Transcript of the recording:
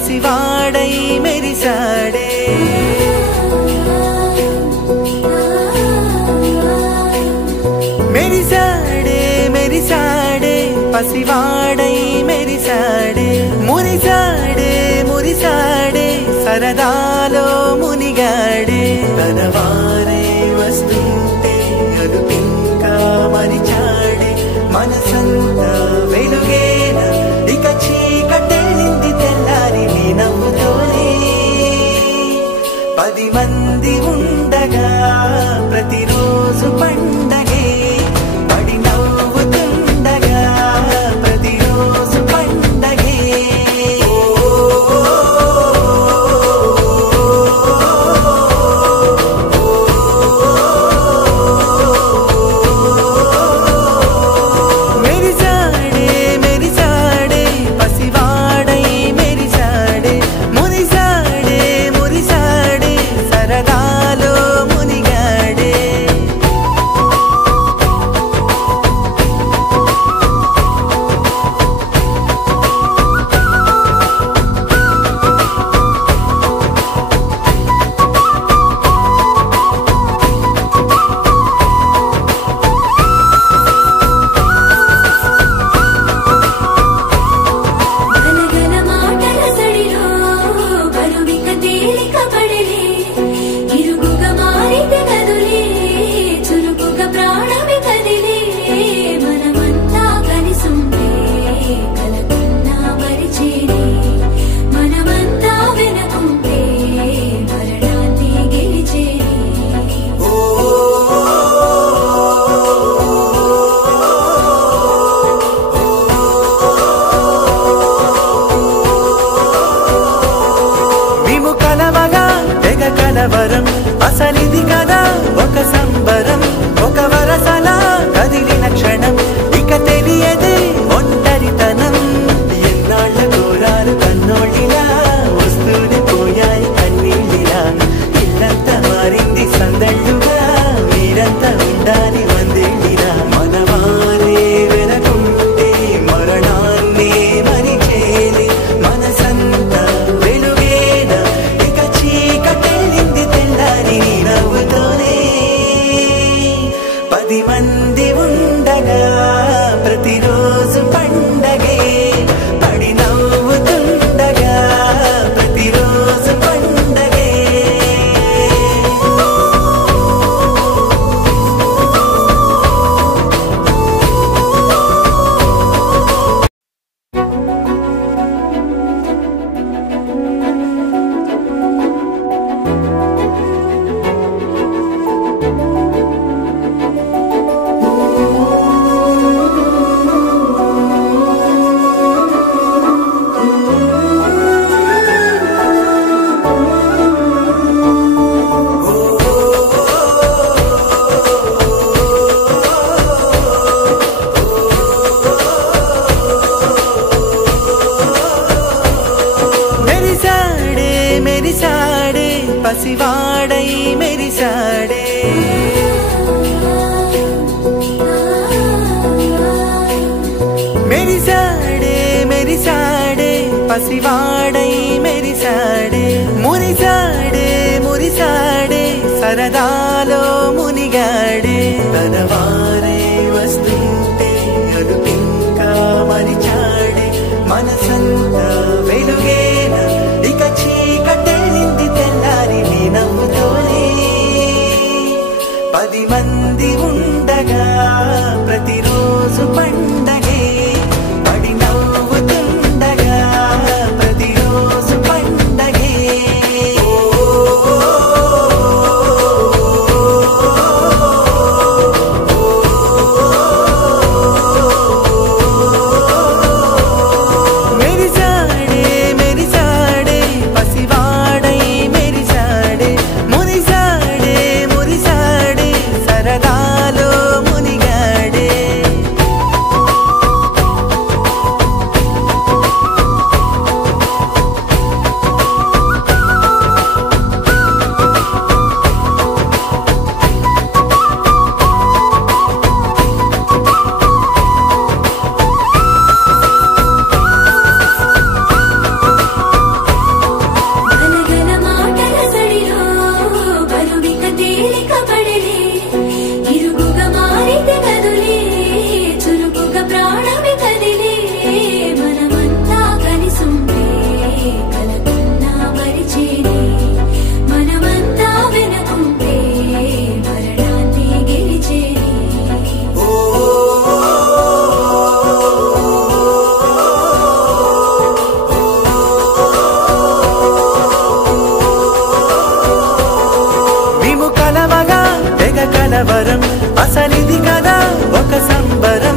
పసివాడై మెరిసాడే మెరిసాడే మెరిసాడే పసివాడై మెరిసాడే మురిసాడే మురిసాడే సరదాలో మునిగాడే తనవారే వస్తుంటే అదుపింకా మరిచాడే మనసంతా వెలుగేన ఇక చీకటెళ్ళింది తెల్లారి నీ నవ్వుతోనే 10 మంది ఉండగా ప్రతిరోజు పండగే పడి నవ్వుతుండగా ప్రతిరోజు పండగే మెరిసాడే మెరిసాడే పసివాడై మెరిసాడే మురిసాడే మురిసాడే సరదాలో మునిగాడే గలగల మాటల సడిలో బలువిక తేలిక పడలే ఇరుగుగా మారితే కదులే చురుకుగా ప్రాణమి కదిలే మనమంతా కలిసుంటే కలకున్నా మరిచేనే మనమంతా వెనకుంటే మరణాన్ని గెలిచేనే మేము కలవగా తెగ కలవరం అసలిది కదా ఒక సంబరం ఒక వరసలా కదిలిన క్షణం ఇక తెలియదే ఒంటరితనం ఎన్నాళ్ళ కోరాలు కన్నోళ్ళిలా వస్తూనే పోయాయి కన్నీళ్ళిలా ఇల్లంతా మారింది సందళ్ళుగా మీరంతా ఉండాలి వందేళ్ళిలా మనవారే వెనకుంటే మరణాన్ని మరిచేలి మనసంతా వెలుగేన ఇక చీకటెళ్ళింది తెల్లారి నీ నవ్వుతోనే 10 మంది ఉండగా ప్రతిరోజు పండగే పడి నవ్వుతుండగా ప్రతిరోజు పండగే మెరిసాడే మెరిసాడే పసివాడై మెరిసాడే మెరిసాడే మెరిసాడే పసివాడై మెరిసాడే మురిసాడే మురిసాడే సరదాలో మునిగాడే తనవారే వస్తుంటే అదుపింకా మరిచాడే మనసంతా వెలుగేన ఇక చీకటెళ్ళింది తెల్లారి నీ నవ్వుతోనే 10 మంది ఉండగా ప్రతిరోజు పండగే పడి నవ్వుతుండగా ప్రతిరోజు పండగే మెరిసా సంబర